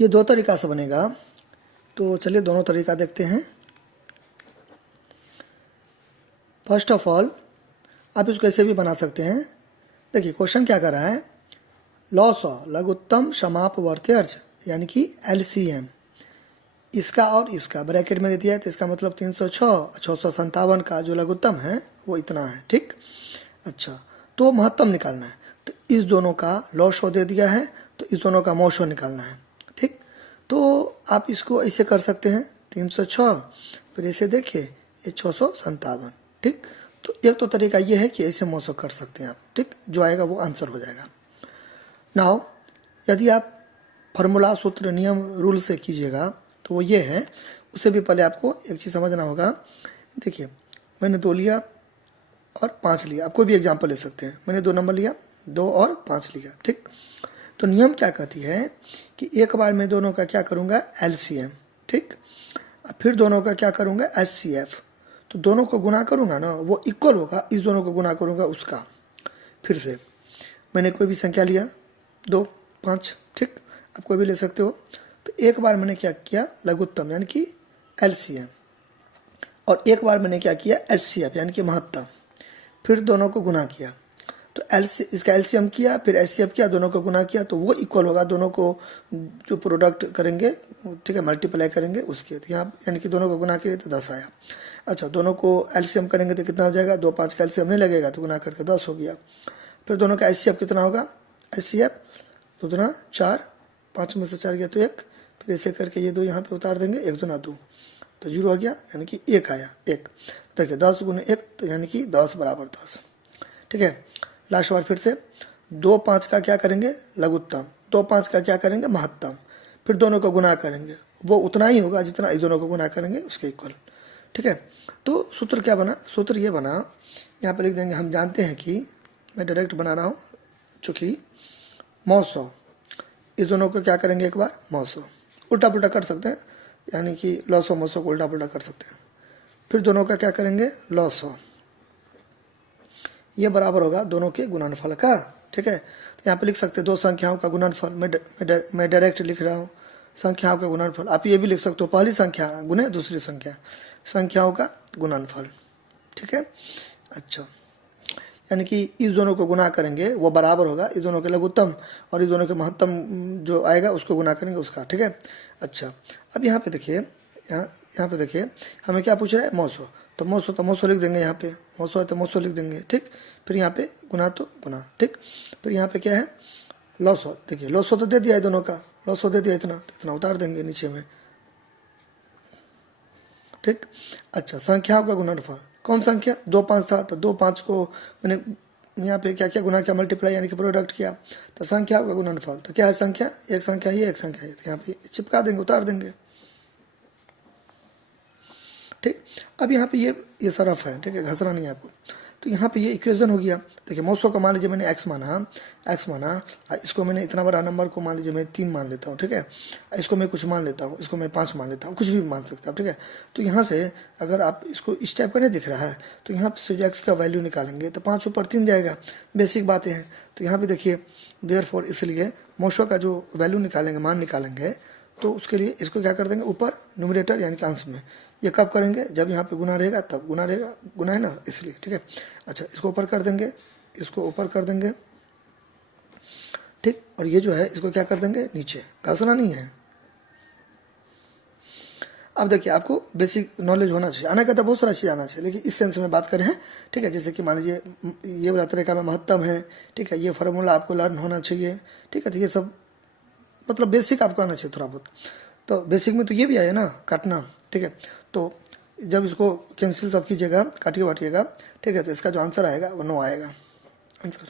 ये दो तरीका से बनेगा, तो चलिए दोनों तरीका देखते हैं। फर्स्ट ऑफ ऑल आप इसको ऐसे भी बना सकते हैं। देखिए क्वेश्चन क्या कर रहा है, लॉसॉ लघुत्तम समापवर्ती अर्ज यानी कि LCM, इसका और इसका ब्रैकेट में दे दिया है, तो इसका मतलब 306 657 का जो लघुत्तम है वो इतना है। ठीक, अच्छा तो महत्तम निकालना है, तो इस दोनों का लॉसॉ दे दिया है, तो इस दोनों का मौसो निकालना है। ठीक, तो आप इसको ऐसे कर सकते हैं 306, फिर ऐसे देखिए ये 657। ठीक, तो एक तो तरीका ये है कि ऐसे मौसो कर सकते हैं आप। ठीक, जो आएगा वो आंसर हो जाएगा। नाउ यदि आप फार्मूला सूत्र नियम रूल से कीजिएगा तो वो ये है, उससे भी पहले आपको एक चीज़ समझना होगा। देखिए मैंने 2 लिया और 5 लिया, आप कोई भी एग्जाम्पल ले सकते हैं। मैंने 2 नंबर लिया, 2 और 5 लिया। ठीक, तो नियम क्या कहती है कि एक बार मैं दोनों का क्या करूँगा LCM, ठीक, फिर दोनों का क्या करूँगा HCF, तो दोनों को गुना करूँगा ना वो इक्वल होगा, इस दोनों को गुना करूँगा उसका। फिर से मैंने कोई भी संख्या लिया 2 5, ठीक, आप कोई भी ले सकते हो। तो एक बार मैंने क्या किया लघुत्तम यानी कि LCM, और एक बार मैंने क्या किया HCF यानी कि महत्तम, फिर दोनों को गुना किया। तो इसका LCM किया फिर HCF किया, दोनों को गुना किया, तो वो इक्वल होगा, दोनों को जो प्रोडक्ट करेंगे, ठीक है, मल्टीप्लाई करेंगे उसके, तो यहाँ यानी कि दोनों को गुना किए तो 10 आया। अच्छा दोनों को LCM करेंगे तो कितना हो जाएगा, 2 5 का LCM नहीं लगेगा, तो गुना करके 10 हो गया। फिर दोनों का HCF कितना होगा, HCF 2 दूना 4, 5 में से 4 गया तो 1, फिर ऐसे करके ये 2 यहाँ पे उतार देंगे, 1 दूना 2, तो 0 हो गया, यानी कि 1 आया। 1 देखिए 10 गुने 1 तो यानी कि 10 बराबर 10। ठीक है, लास्ट बार फिर से 2 5 का क्या करेंगे लघुत्तम, 2 5 का क्या करेंगे महत्तम, फिर दोनों को गुना करेंगे, वो उतना ही होगा जितना इस दोनों को गुना करेंगे उसके इक्वल। ठीक है, तो सूत्र क्या बना, सूत्र ये बना, यहाँ पर लिख देंगे, हम जानते हैं कि मैं डायरेक्ट बना रहा हूँ, चूँकि मौसो, इस दोनों को क्या करेंगे एक बार मौसो, उल्टा पुल्टा कर सकते हैं, यानी कि लॉसो मौसो को उल्टा पुल्टा कर सकते हैं। फिर दोनों का क्या करेंगे लॉसो, ये बराबर होगा दोनों के गुणनफल का। ठीक है, तो यहाँ पे लिख सकते हैं 2 संख्याओं का गुणनफल, मैं डायरेक्ट लिख रहा हूँ संख्याओं का गुणनफल। आप ये भी लिख सकते हो पहली संख्या गुने दूसरी संख्या, संख्याओं का गुणनफल। ठीक है, अच्छा यानी कि इस दोनों को गुना करेंगे वो बराबर होगा इस दोनों के लघुत्तम और इस दोनों के महत्तम जो आएगा उसको गुना करेंगे उसका। ठीक है, अच्छा अब यहाँ पे देखिए, यहाँ पे देखिए हमें क्या पूछ रहा है मौसो, तो मौसो लिख देंगे, यहाँ पे मौसो है तो मौसो लिख देंगे। ठीक, फिर यहाँ पे गुना तो गुना। ठीक, फिर यहाँ पे क्या है लॉसो, देखिए लॉसो तो दे दिया है दोनों का, लॉसो दे दिया इतना, तो इतना उतार देंगे नीचे में। ठीक, अच्छा संख्याओं का गुणनफल, कौन संख्या 2 5 था, तो 2 5 को मैंने यहाँ पे क्या क्या गुना किया मल्टीप्लाई यानी कि प्रोडक्ट किया, तो संख्याओं का गुणनफल, तो क्या है संख्या, एक संख्या ये एक संख्या ये, तो यहाँ पे चिपका देंगे उतार देंगे। ठीक, अब यहाँ पे ये सरफ है, ठीक है, घसना नहीं है आपको। तो यहाँ पे ये इक्वेशन हो गया। देखिए मौसो का मान लीजिए मैंने x माना, इसको मैंने इतना बड़ा नंबर को मान लीजिए मैं 3 मान लेता हूँ। ठीक है, इसको मैं कुछ मान लेता हूँ, इसको मैं 5 मान लेता हूँ, कुछ भी मान सकते हैं आप। ठीक है, तो यहाँ से अगर आप इसको इस टाइप का नहीं दिख रहा है तो यहाँ से जो x का वैल्यू निकालेंगे तो 5 ऊपर 3 जाएगा, बेसिक बातें हैं। तो यहाँ पे देखिए देयरफॉर, इसलिए मौसो का जो वैल्यू निकालेंगे मान निकालेंगे तो उसके लिए इसको क्या कर देंगे ऊपर न्यूमरेटर यानी कि अंश में। ये कब करेंगे, जब यहाँ पे गुना रहेगा तब, गुना रहेगा, गुना है ना इसलिए। ठीक है, अच्छा इसको ऊपर कर देंगे, इसको ऊपर कर देंगे। ठीक, और ये जो है इसको क्या कर देंगे नीचे, घसना नहीं है। अब देखिए आपको बेसिक नॉलेज होना चाहिए, आना कहता बहुत सारा चीज़ आना चाहिए, लेकिन इस सेंस में बात करें। ठीक है, जैसे कि मान लीजिए ये वाला तरीका में महत्तम है, ठीक है, ये फार्मूला आपको लर्न होना चाहिए। ठीक है, तो ये सब मतलब बेसिक आपको आना चाहिए थोड़ा बहुत। तो बेसिक में तो ये भी आया ना काटना। ठीक है, तो जब इसको कैंसिल सब कीजिएगा, काटिए वाटिएगा, ठीक है, तो इसका जो आंसर आएगा वो 9 आएगा आंसर।